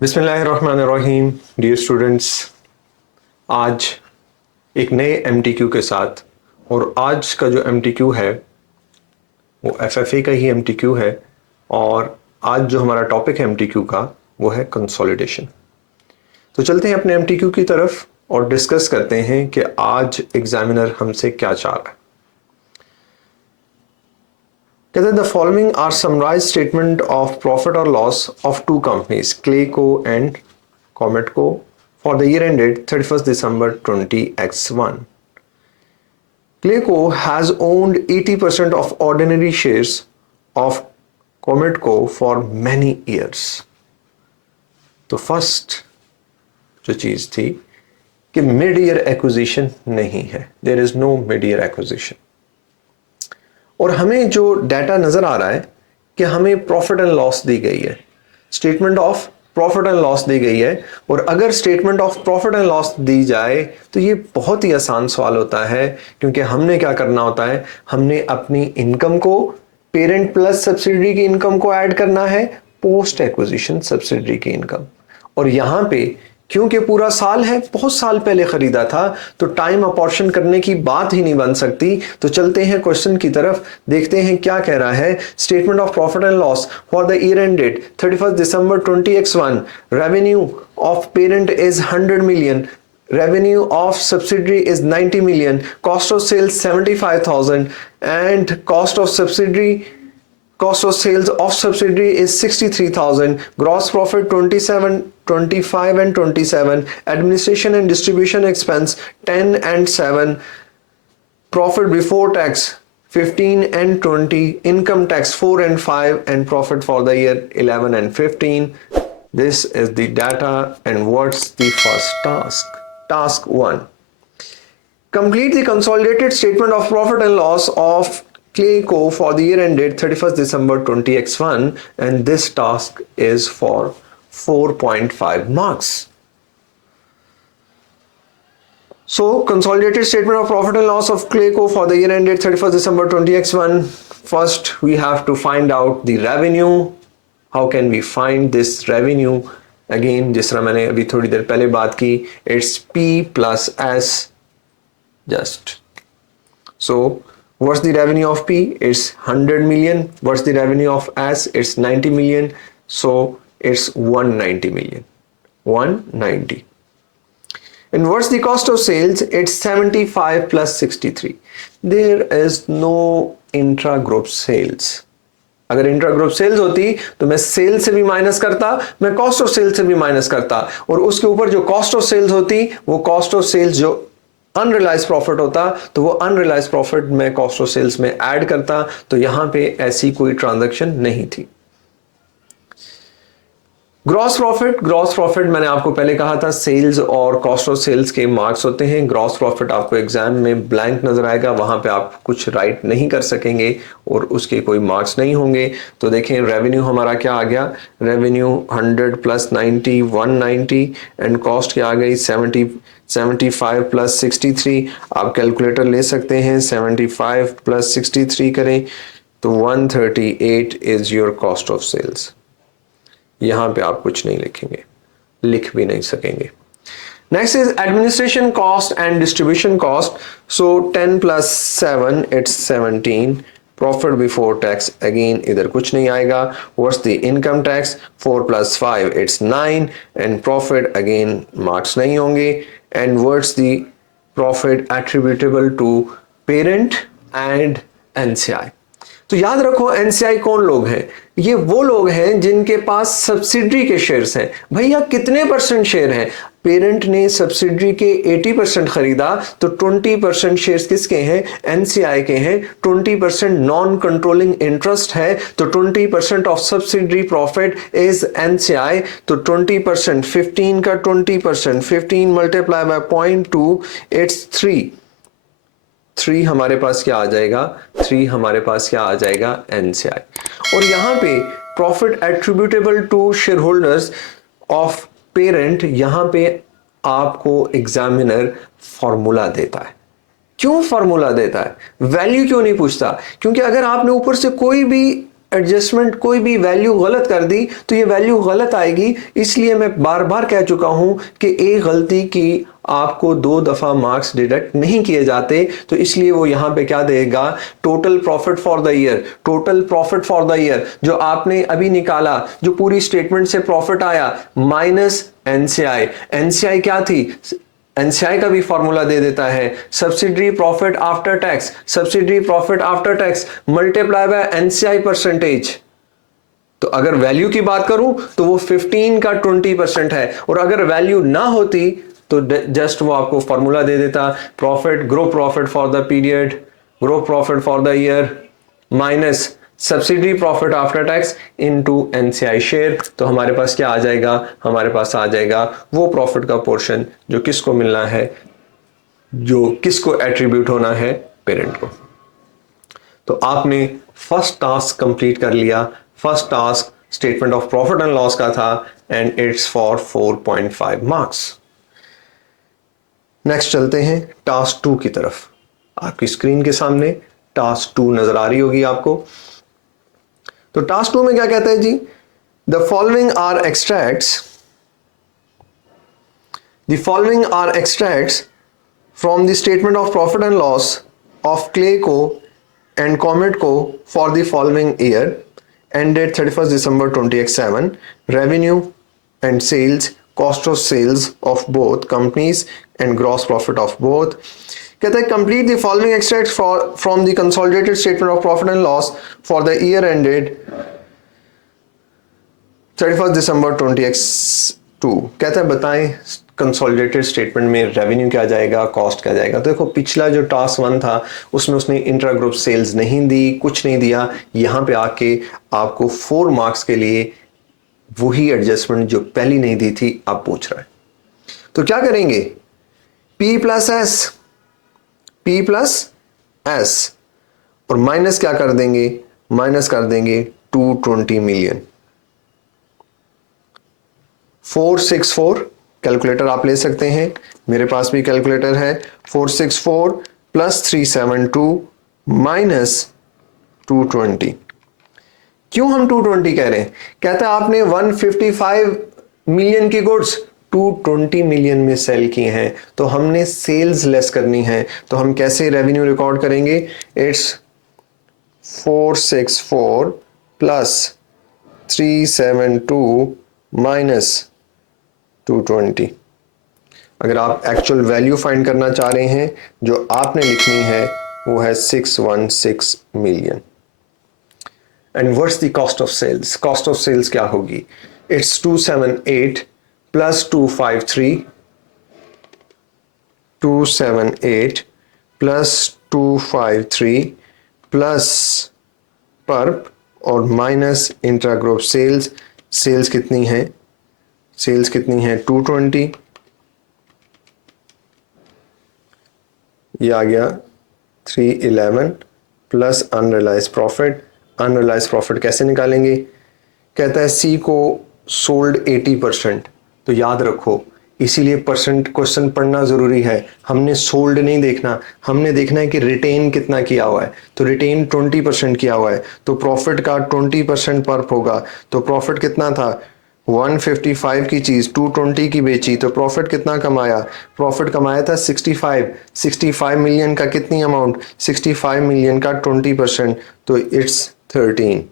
बिस्मिल्लाहिर्रहमानिर्रहीम। Dear students, आज एक नए एमटीक्यू के साथ, और आज का जो एमटीक्यू है वो एफएफए का ही एमटीक्यू है। और आज जो हमारा टॉपिक है एमटीक्यू का वो है कंसोलिडेशन। तो चलते हैं अपने एमटीक्यू की तरफ और डिस्कस करते हैं कि आज एग्जामिनर हमसे क्या चाह रहा है। कहते हैं the following are summarise statement of profit और loss of two companies, Kleco and Cometco, for the year ended 31st December 20X1. Clayco has owned 80% of ordinary shares of Cometco for many years. तो first जो चीज थी कि mid year acquisition नहीं है, there is no mid year acquisition. और हमें जो डाटा नजर आ रहा है कि हमें प्रॉफिट एंड लॉस दी गई है, statement of profit and loss दी गई है। और अगर statement of profit and loss दी जाए तो ये बहुत ही आसान सवाल होता है, क्योंकि हमने क्या करना होता है, हमने अपनी इनकम को पेरेंट प्लस सब्सिडरी की इनकम को ऐड करना है पोस्ट एक्विजिशन सब्सिडरी की इनकम। और यहां पे क्योंकि पूरा साल है, बहुत साल पहले खरीदा था, तो टाइम अपॉर्शन करने की बात ही नहीं बन सकती। तो चलते हैं क्वेश्चन की तरफ, देखते हैं क्या कह रहा है। Statement of profit and loss for the year ended 31st December 20X1, revenue of parent is 100 million, revenue of subsidiary is 90 million, cost of sales 75,000, and cost of sales of subsidiary is 63,000, gross profit 27, 25 and 27, administration and distribution expense 10 and 7, profit before tax 15 and 20, income tax 4 and 5, and profit for the year 11 and 15. This is the data, and what's the first task? Task 1. Complete the consolidated statement of profit and loss of Clayco for the year ended 31st December 20X1, and this task is for 4.5 marks. So, consolidated statement of profit and loss of Clayco for the year ended 31st December 20X1. First, we have to find out the revenue. How can we find this revenue? Again, जिस तरह मैंने अभी थोड़ी देर पहले बात की, it's P plus S just. So, what's the revenue of P? It's 100 million. What's the revenue of S? It's 90 million. So, it's 190 million. 190. And what's the cost of sales? It's 75 plus 63. There is no intra-group sales. अगर intra group sales होती तो मैं cell से भी minus करता, मैं cost of sales से भी माइनस करता, और उसके ऊपर जो कॉस्ट ऑफ सेल्स होती वो कॉस्ट ऑफ सेल्स जो अनरियलाइज प्रॉफिट होता तो वो अनरियलाइज प्रॉफिट मैं कॉस्ट ऑफ सेल्स में ऐड करता। तो यहां पे ऐसी कोई ट्रांजैक्शन नहीं थी। ग्रॉस प्रॉफिट मैंने आपको पहले कहा था सेल्स और कॉस्ट ऑफ सेल्स के मार्क्स होते हैं। ग्रॉस प्रॉफिट आपको एग्जाम में ब्लैंक नजर आएगा, वहां पे आप कुछ राइट नहीं कर सकेंगे और उसके कोई मार्क्स नहीं होंगे। तो देखें रेवेन्यू हमारा क्या आ गया, रेवेन्यू 100 प्लस 90 190, एंड कॉस्ट क्या आ गई 75 प्लस 63। आप कैलकुलेटर ले सकते हैं, 75 प्लस 63 करें तो 138 is your cost of sales. यहां पे आप कुछ नहीं लिखेंगे, लिख भी नहीं सकेंगे। Next is administration cost and distribution cost. So 10 plus 7 it's 17, profit before tax again इधर कुछ नहीं आएगा। What's the income tax? 4 plus 5 it's 9, and profit again marks नहीं होंगे। And what's the profit attributable to parent and NCI. तो याद रखो NCI कौन लोग हैं? ये वो लोग हैं जिनके पास सब्सिडरी के शेयर्स हैं। भैया कितने परसेंट शेयर हैं? पेरेंट ने सब्सिडरी के 80% खरीदा तो 20% शेयर्स किसके हैं? एनसीआई के हैं। 20% नॉन कंट्रोलिंग इंटरेस्ट है, तो 20% of subsidiary profit is NCI. तो 20%, 15 का 20%, 15 मल्टीप्लाई बाय 0.2, इट्स 3 हमारे पास क्या आ जाएगा? 3 हमारे पास क्या आ जाएगा? एनसीआई। और यहां पे profit attributable to share holders of parent, यहां पे आपको एग्जामिनर फॉर्मूला देता है। क्यों फॉर्मूला देता है? वैल्यू क्यों नहीं पूछता? क्योंकि अगर आपने ऊपर से कोई भी एडजस्टमेंट कोई भी वैल्यू गलत कर दी तो ये वैल्यू गलत आएगी। इसलिए मैं बार बार कह चुका हूं कि एक गलती की आपको 2 दफा मार्क्स डिडक्ट नहीं किए जाते, तो इसलिए वो यहां पे क्या देगा, total profit for the year. Total profit for the year जो आपने अभी निकाला, जो पूरी स्टेटमेंट से प्रॉफिट आया, माइनस एनसीआई। एनसीआई क्या थी, एनसीआई का भी फॉर्मूला दे देता है, subsidiary profit after tax. Subsidiary profit after tax multiply by NCI percentage. तो अगर वैल्यू की बात करूं तो वो 15 का 20% है, और अगर वैल्यू ना होती तो जस्ट वो आपको फॉर्मूला दे देता, profit, grow profit for the period, grow profit for the year minus subsidy profit after tax into NCI share. तो हमारे पास क्या आ जाएगा, हमारे पास आ जाएगा वो प्रॉफिट का पोर्शन जो किसको मिलना है, जो किसको एट्रीब्यूट होना है, पेरेंट को। तो आपने फर्स्ट टास्क कंप्लीट कर लिया। First task statement of profit and loss का था and it's for 4.5 marks. Next चलते हैं टास्क 2 की तरफ। आपकी स्क्रीन के सामने टास्क 2 नजर आ रही होगी आपको। तो टास्क 2 में क्या कहता है जी, the following are extracts from the statement of profit and loss of Clayco and Comedco for the following year ended 31st December 2007, revenue and sales, cost of sales of both companies and gross profit of both. कहता है complete the following extracts from the consolidated statement of profit and loss for the year ended 31st December 2002। कहता है बताएं consolidated statement में revenue क्या जाएगा, cost क्या जाएगा। तो देखो पिछला जो टास्क 1 था उसमें उसने इंट्रा ग्रुप सेल्स नहीं दी, कुछ नहीं दिया। यहां पे आके आपको 4 मार्क्स के लिए वही एडजस्टमेंट जो पहली नहीं दी थी आप पूछ रहा है। तो क्या करेंगे, P प्लस एस और माइनस क्या कर देंगे, माइनस कर देंगे 220 मिलियन। 464 कैलकुलेटर आप ले सकते हैं, मेरे पास भी कैलकुलेटर है। 464 प्लस 372 माइनस 220। क्यों हम 220 कह रहे हैं, कहता है आपने 155 मिलियन की गुड्स 220 मिलियन में सेल की हैं, तो हमने सेल्स लेस करनी है। तो हम कैसे रेवेन्यू रिकॉर्ड करेंगे, इट्स 464 प्लस 372 माइनस 220। अगर आप एक्चुअल वैल्यू फाइंड करना चाह रहे हैं जो आपने लिखनी है वो है 616 million. And what's the cost of sales, cost of sales क्या होगी, it's 278 plus 253, 278 plus 253 plus purp और minus intra group sales. Sales कितनी है, सेल्स कितनी है 220, ये आ गया 311 plus unrealise profit. Unrealise profit कैसे निकालेंगे, कहता है सी को सोल्ड 80%। तो याद रखो इसीलिए परसेंट क्वेश्चन पढ़ना जरूरी है। हमने सोल्ड नहीं देखना, हमने देखना है कि रिटेन कितना किया हुआ है। तो रिटेन 20% किया हुआ है, तो प्रॉफिट का 20% पर्प होगा। तो प्रॉफिट कितना था, 155 की चीज 220 की बेची, तो प्रॉफिट कितना कमाया, प्रॉफिट कमाया था 65 मिलियन का कितनी अमाउंट, 65 मिलियन का 20%, तो इट्स 13।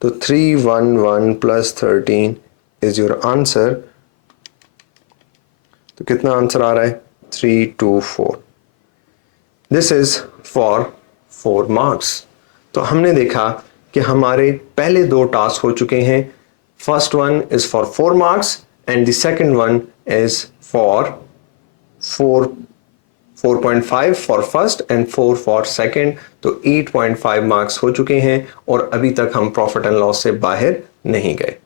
तो 311 प्लस 13 इज योर आंसर। तो कितना आंसर आ रहा है, 324। This is for 4 marks. तो हमने देखा कि हमारे पहले 2 टास्क हो चुके हैं। First one is for 4 marks and the second one is for 4.5 for first and 4 for second। तो 8.5 मार्क्स हो चुके हैं और अभी तक हम प्रॉफिट एंड लॉस से बाहर नहीं गए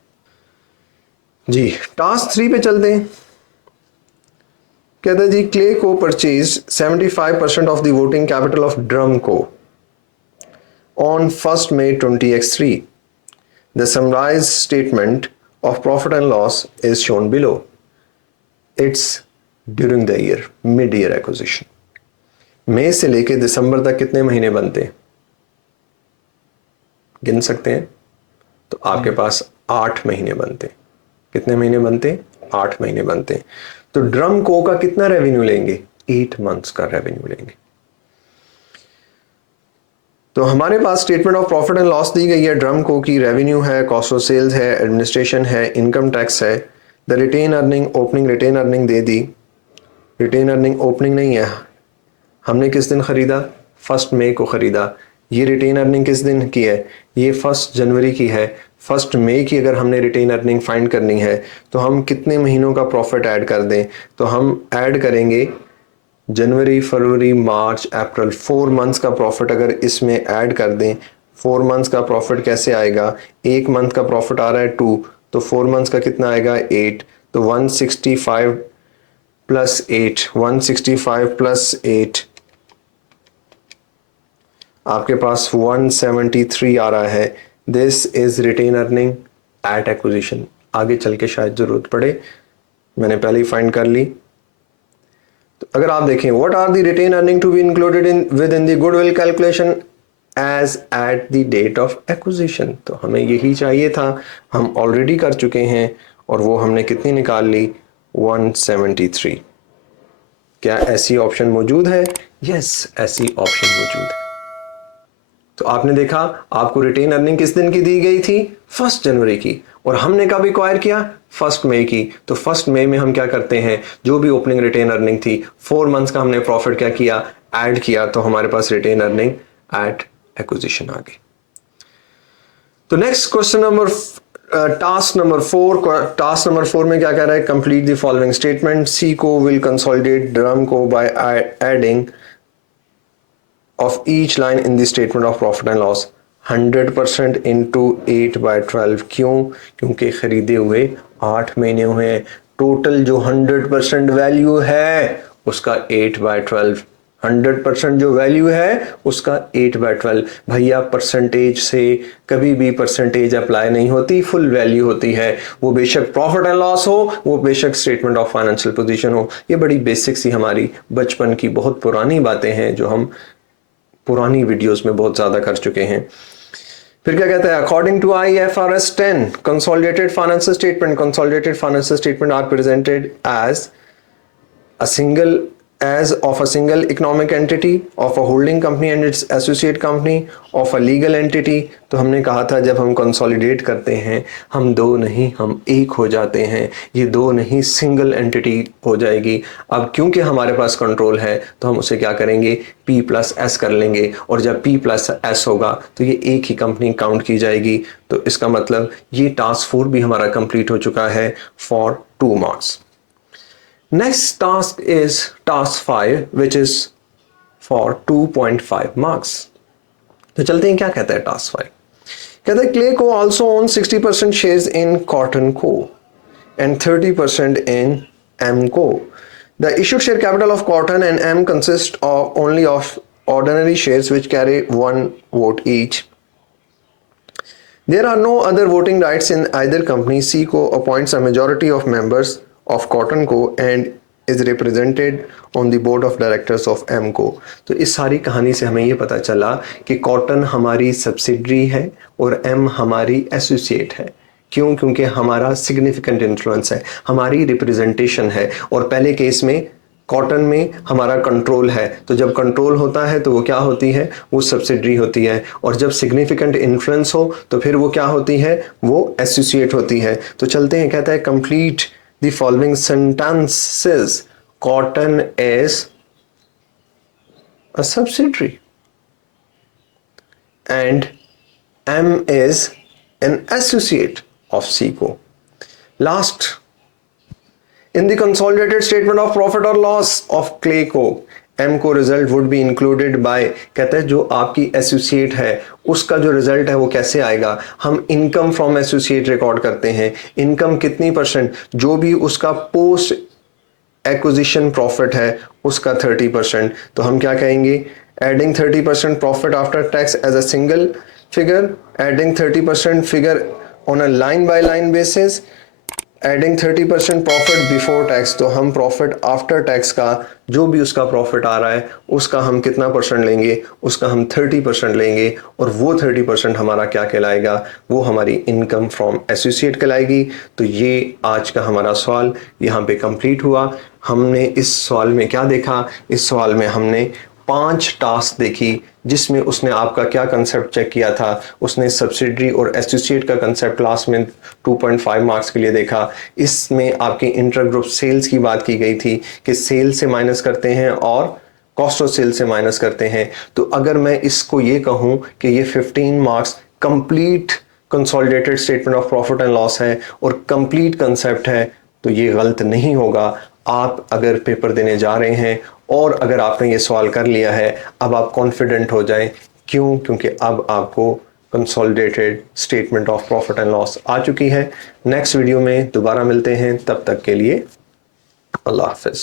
जी। टास्क 3 पे चलते हैं। कहता है जी, क्ले को purchase 75% of the voting capital of drum को on 1 May 20x3। The summarized statement of profit and loss is shown below. It's during the year, mid-year acquisition. मई से लेके दिसंबर तक कितने महीने बनते हैं, गिन सकते हैं। तो आपके पास 8 महीने बनते। कितने महीने बनते? 8 महीने बनते। तो ड्रम को का कितना रेवेन्यू लेंगे? 8 मंथ्स का रेवेन्यू लेंगे। तो हमारे पास statement of profit and loss दी गई है। ड्रम को की रेवेन्यू है, कॉस्ट ऑफ सेल्स है, एडमिनिस्ट्रेशन है, इनकम टैक्स है, the retain earning, opening retain earning दे दी। रिटेन अर्निंग ओपनिंग नहीं है, हमने किस दिन खरीदा? 1 मई को खरीदा। ये रिटेन अर्निंग किस दिन की है? ये 1 जनवरी की है। 1 मई की अगर हमने रिटेन अर्निंग फाइंड करनी है तो हम कितने महीनों का प्रॉफिट ऐड कर दें? तो हम ऐड करेंगे जनवरी, फरवरी, मार्च, अप्रैल, 4 मंथ्स का प्रॉफिट अगर इसमें ऐड कर दें। 4 मंथ्स का प्रॉफिट कैसे आएगा? 1 मंथ का प्रॉफिट आ रहा है 2, तो 4 मंथ्स का कितना आएगा? 8। तो 165 प्लस 8, 165 प्लस 8 आपके पास 173 आ रहा है। This is retain earning at acquisition. आगे चल के शायद जरूरत पड़े, मैंने पहले ही फाइंड कर ली। तो अगर आप देखें, what are the retain earning to be included in within the goodwill calculation as at the date of acquisition, तो हमें यही चाहिए था, हम ऑलरेडी कर चुके हैं और वो हमने कितनी निकाल ली? 173। क्या ऐसी ऑप्शन मौजूद है? यस, ऐसी ऑप्शन मौजूद है। तो आपने देखा, आपको रिटेन अर्निंग किस दिन की दी गई थी? 1 जनवरी की। और हमने कब एक्वायर किया? 1 मई की। तो 1 मई में हम क्या करते हैं, जो भी ओपनिंग रिटेन अर्निंग थी, 4 मंथ्स का हमने प्रॉफिट क्या किया? ऐड किया। तो हमारे पास रिटेन अर्निंग एट एक्विजिशन आ गई। तो next question number task number 4। Task number 4 में क्या कह रहा है? Complete the following statement. C co will consolidate Drumco by adding of each line in the statement of profit and loss 100% into 8/12। क्यों? क्योंकि खरीदे हुए 8 महीने हुए हैं। टोटल जो 100% वैल्यू है उसका 8/12, 100% जो वैल्यू है उसका 8/12। भैया परसेंटेज से कभी भी परसेंटेज अप्लाई नहीं होती, फुल वैल्यू होती है। वो बेशक प्रॉफिट एंड लॉस हो, वो बेशक स्टेटमेंट ऑफ फाइनेंशियल पोजीशन हो। ये बड़ी बेसिक सी हमारी बचपन की बहुत पुरानी बातें हैं जो हम पुरानी वीडियोस में बहुत ज्यादा कर चुके हैं। फिर क्या कहता है? According to IFRS 10 consolidated financial statement are presented as a single as of a single economic entity, of a holding company and its associate company, of a legal entity। तो हमने कहा था जब हम कंसोलिडेट करते हैं हम 2 नहीं, हम 1 हो जाते हैं। ये 2 नहीं, सिंगल एंटिटी हो जाएगी। अब क्योंकि हमारे पास कंट्रोल है तो हम उसे क्या करेंगे? P+S कर लेंगे। और जब P+S होगा तो ये एक ही कंपनी काउंट की जाएगी। तो इसका मतलब ये टास्क 4 भी हमारा कंप्लीट हो चुका है for 2 marks. Next task is task 5 which is for 2.5 marks। तो चलते हैं, क्या कहता है टास्क 5? कहता है Clay Co also owns 60% shares in Cotton Co and 30% in M Co। The issued share capital of Cotton and M consists of only of ordinary shares which carry 1 vote each। There are no other voting rights in either company। C Co appoints a majority of members of Cotton Co and is represented on the board of directors of M Co। तो इस सारी कहानी से हमें ये पता चला कि कॉटन हमारी सब्सिडरी है और M हमारी एसोसिएट है। क्यों? क्योंकि हमारा सिग्निफिकेंट इन्फ्लुएंस है, हमारी रिप्रेजेंटेशन है। और पहले केस में कॉटन में हमारा कंट्रोल है, तो जब कंट्रोल होता है तो वो क्या होती है? वो सब्सिडरी होती है। और जब सिग्निफिकेंट इन्फ्लुएंस हो तो फिर वो क्या होती है? वो एसोसिएट होती है। तो चलते हैं, कहता है complete the following sentences। Cotton is a subsidiary and M is an associate of C Co। Last, in the consolidated statement of profit or loss of Clay Co, M Co result would be included by। कहता है जो आपकी associate है उसका जो result है वो कैसे आएगा? हम इनकम फ्रॉम एसोसिएट रिकॉर्ड करते हैं। इनकम कितनी %? जो भी उसका पोस्ट एक्विजिशन प्रॉफिट है उसका 30%। तो हम क्या कहेंगे? Adding 30% profit after tax as a single figure, adding 30% figure on a line by line basis, adding 30% profit before tax, तो हम प्रॉफिट आफ्टर टैक्स का जो भी उसका प्रॉफिट आ रहा है उसका हम कितना परसेंट लेंगे, उसका हम 30% लेंगे और वो 30% हमारा क्या कहलाएगा, वो हमारी इनकम फ्रॉम एसोसिएट कहलाएगी। तो ये आज का हमारा सवाल यहाँ पे कंप्लीट हुआ। हमने इस सवाल में क्या देखा, इस सवाल में हमने 5 टास्क देखी जिसमें उसने आपका क्या कंसेप्ट चेक किया था। उसने सब्सिडरी और एसोसिएट का कंसेप्ट क्लास में 2.5 मार्क्स के लिए देखा। इसमें आपके इंटर ग्रुप सेल्स की बात की गई थी कि सेल से माइनस करते हैं और कॉस्ट ऑफ सेल से माइनस करते हैं। तो अगर मैं इसको ये कहूँ कि ये 15 marks complete consolidated statement of profit and loss है और कंप्लीट कंसेप्ट है, तो ये गलत नहीं होगा। आप अगर पेपर देने जा रहे हैं और अगर आपने ये सवाल कर लिया है, अब आप कॉन्फिडेंट हो जाएं। क्यों? क्योंकि अब आपको consolidated statement of profit and loss आ चुकी है। नेक्स्ट वीडियो में दोबारा मिलते हैं, तब तक के लिए अल्लाह हाफिज।